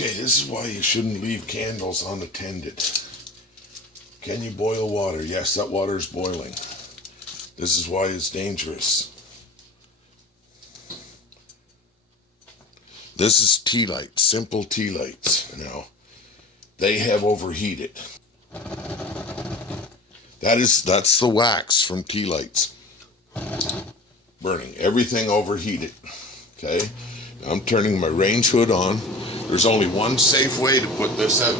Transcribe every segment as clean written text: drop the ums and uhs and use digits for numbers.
Okay, this is why you shouldn't leave candles unattended. Can you boil water? Yes, that water is boiling. This is why it's dangerous. This is tea lights, simple tea lights. Now, they have overheated. That's the wax from tea lights. Burning, everything overheated. Okay, now I'm turning my range hood on. There's only one safe way to put this out.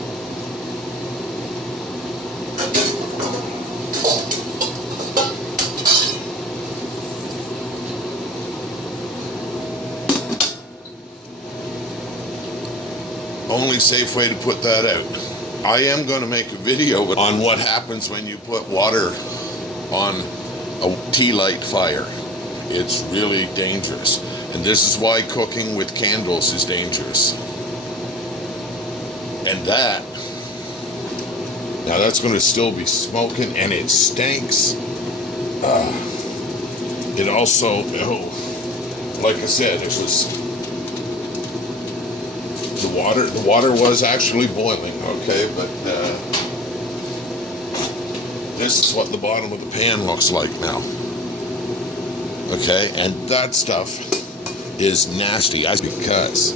Only safe way to put that out. I am going to make a video on what happens when you put water on a tea light fire. It's really dangerous. And this is why cooking with candles is dangerous. And that, now that's going to still be smoking, and it stinks. It also, like I said, it was, the water was actually boiling, okay, but this is what the bottom of the pan looks like now. Okay, and that stuff is nasty, because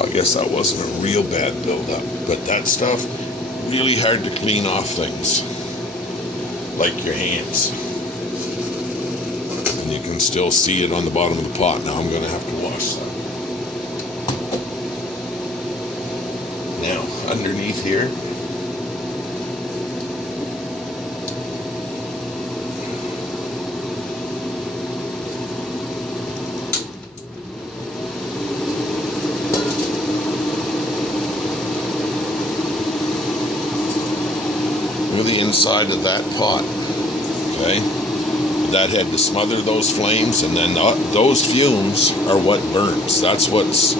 I guess that wasn't a real bad buildup, but that stuff, really hard to clean off things, like your hands. And you can still see it on the bottom of the pot. Now I'm going to have to wash that. Now, underneath here, the inside of that pot, okay, that had to smother those flames, and then those fumes are what burns. That's what's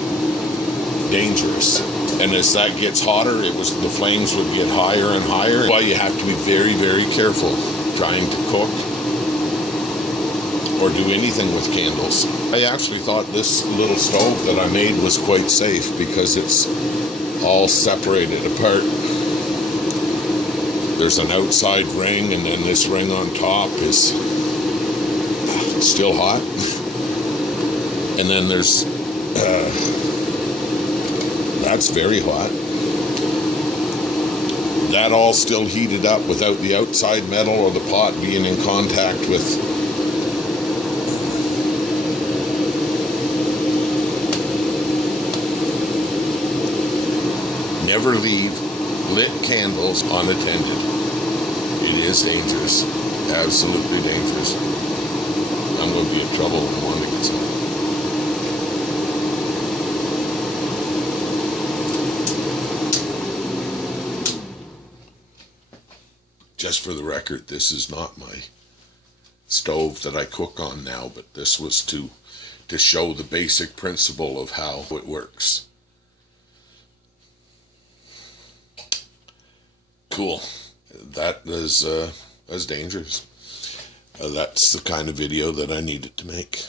dangerous. And as that gets hotter, the flames would get higher and higher. That's why you have to be very, very careful trying to cook or do anything with candles. I actually thought this little stove that I made was quite safe because it's all separated apart. There's an outside ring, and then this ring on top is still hot. And then there's, that's very hot. That all still heated up without the outside metal or the pot being in contact with. Never leave lit candles unattended. It is dangerous. Absolutely dangerous. I'm going to be in trouble when one gets out. Just for the record, this is not my stove that I cook on now, but this was to show the basic principle of how it works. Cool. That is dangerous. That's the kind of video that I needed to make.